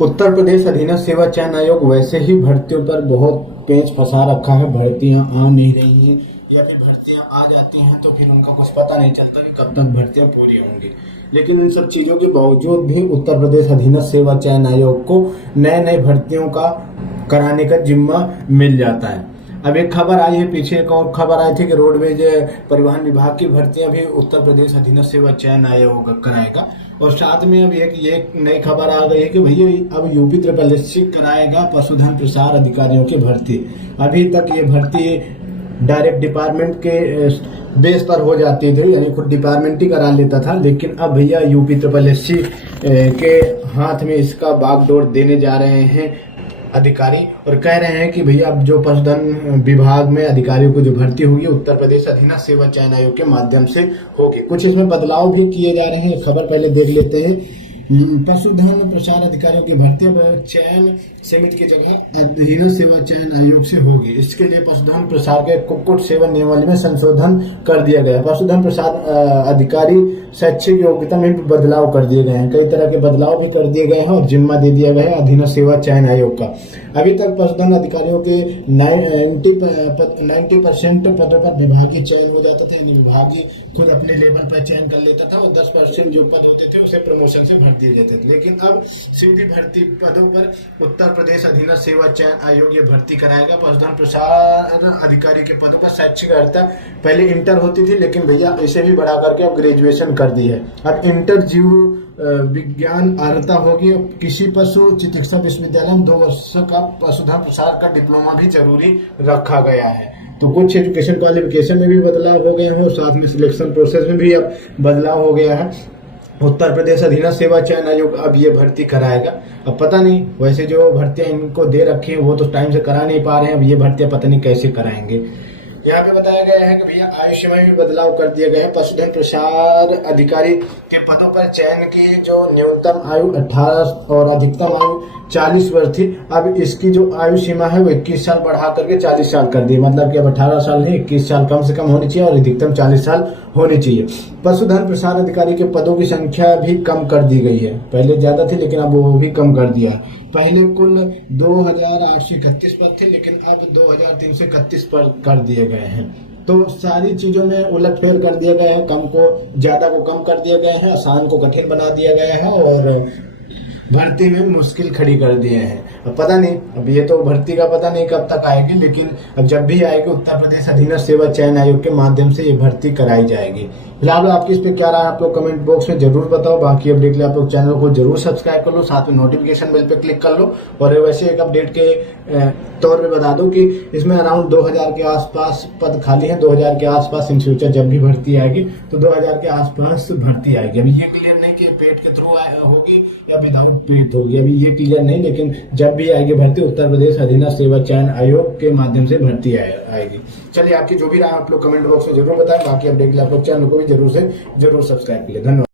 उत्तर प्रदेश अधीनस्थ सेवा चयन आयोग वैसे ही भर्तियों पर बहुत पेच फंसा रखा है। भर्तियां आ नहीं रही हैं या फिर भर्तियां आ जाती हैं तो फिर उनका कुछ पता नहीं चलता कि कब तक भर्तियां पूरी होंगी। लेकिन इन सब चीज़ों के बावजूद भी उत्तर प्रदेश अधीनस्थ सेवा चयन आयोग को नए नए भर्तियों का कराने का जिम्मा मिल जाता है। अब एक खबर आई है, पीछे एक और खबर आई थी कि रोडवेज परिवहन विभाग की भर्तियां भी उत्तर प्रदेश अधीनस्थ सेवा चयन आयोग कराएगा। और साथ में अब ये नई खबर आ गई है कि भैया अब यूपी SSS कराएगा पशुधन प्रसार अधिकारियों की भर्ती। अभी तक ये भर्ती डायरेक्ट डिपार्टमेंट के बेस पर हो जाती थी, यानी खुद डिपार्टमेंट ही करा लेता था। लेकिन अब भैया यूपी SSS के हाथ में इसका बागडोर देने जा रहे हैं अधिकारी, और कह रहे हैं कि भैया अब जो पशुधन विभाग में अधिकारियों को जो भर्ती होगी उत्तर प्रदेश अधीनस्थ सेवा चयन आयोग के माध्यम से होगी। कुछ इसमें बदलाव भी किए जा रहे हैं। खबर पहले देख लेते हैं। पशुधन प्रसार अधिकारियों की भर्ती चयन समिति की जगह अधीनस्थ सेवा चयन आयोग से होगी। इसके लिए पशुधन प्रसार के कुक्कुट सेवन नियमावली में संशोधन कर दिया गया। पशुधन प्रसार अधिकारी शैक्षिक योग्यता में भी बदलाव कर दिए गए हैं। कई तरह के बदलाव भी कर दिए गए हैं और जिम्मा दे दिया गया है अधीनस्थ सेवा चयन आयोग का। अभी तक पशुधन अधिकारियों के 90% पदों पर विभागीय चयन हो जाता था, यानी विभागीय खुद अपने लेवल पर चयन कर लेता था और 10% जो पद होते थे उसे प्रमोशन से भर दिए जाते थे। लेकिन अब सीधी भर्ती पदों पर उत्तर प्रदेश अधीनस्थ सेवा चयन आयोग ये भर्ती कराएगा। पशुधन प्रसार अधिकारी के पदों पर शैक्षिक अर्हता पहले इंटर होती थी, लेकिन भैया इसे भी बढ़ा करके अब ग्रेजुएशन कर दी है। अब इंटर जीव विज्ञान अर्हता होगी। किसी पशु चिकित्सा विश्वविद्यालय में 2 वर्ष का पशुधन प्रसार का डिप्लोमा भी जरूरी रखा गया है। तो कुछ एजुकेशन क्वालिफिकेशन में भी बदलाव हो गए हैं और साथ में सिलेक्शन प्रोसेस में भी अब बदलाव हो गया है। उत्तर प्रदेश अधीनस्थ सेवा चयन आयोग अब ये भर्ती कराएगा। अब पता नहीं, वैसे जो भर्तियां इनको दे रखी है वो तो टाइम से करा नहीं पा रहे हैं। अब ये भर्तियां पता नहीं कैसे कराएंगे। यहाँ पे बताया गया है कि भैया आयु सीमा में भी बदलाव कर दिया गया है। पशुधन प्रसार अधिकारी के पदों पर चयन की जो न्यूनतम आयु 18 और अधिकतम आयु 40 वर्ष थी, अब इसकी जो आयु सीमा है वो 21 साल बढ़ा करके 40 साल कर दी। मतलब कि अब 18 साल नहीं, 21 साल कम से कम होनी चाहिए और अधिकतम 40 साल होनी चाहिए। पशुधन प्रसार अधिकारी के पदों की संख्या भी कम कर दी गई है। पहले ज्यादा थी लेकिन अब वो भी कम कर दिया। पहले कुल 2831 पद थे, लेकिन अब 2331 पद कर दिए गए हैं। तो सारी चीजों में उलटफेर कर दिया गया है। कम को ज्यादा को कम कर दिया गया है, आसान को कठिन बना दिया गया है और भर्ती में मुश्किल खड़ी कर दिए हैं। अब पता नहीं, अब ये तो भर्ती का पता नहीं कब तक आएगी, लेकिन अब जब भी आएगी उत्तर प्रदेश अधीनस्थ सेवा चयन आयोग के माध्यम से ये भर्ती कराई जाएगी। फिलहाल आपकी इस पे क्या राय आप लोग कमेंट बॉक्स में जरूर बताओ। बाकी अपडेट के लिए आप लोग चैनल को जरूर सब्सक्राइब कर लो, साथ में नोटिफिकेशन बेल पे क्लिक कर लो। और वैसे एक अपडेट के तौर पे बता दो कि इसमें अराउंड 2000 के आसपास पद खाली है। 2000 के आसपास इन फ्यूचर जब भी भर्ती आएगी तो 2000 के आसपास भर्ती आएगी। अभी ये क्लियर नहीं कि पेड के थ्रू होगी या विदाउट पेड होगी, अभी ये क्लियर नहीं, लेकिन जब भी आएगी भर्ती उत्तर प्रदेश अधीनस्थ सेवा चयन आयोग के माध्यम से भर्ती आएगी। चलिए, आपकी जो भी राय आप लोग कमेंट बॉक्स में जरूर बताएं। बाकी अपडेट के लिए आप लोग चैनल को भी जरूर सब्सक्राइब करिए। धन्यवाद।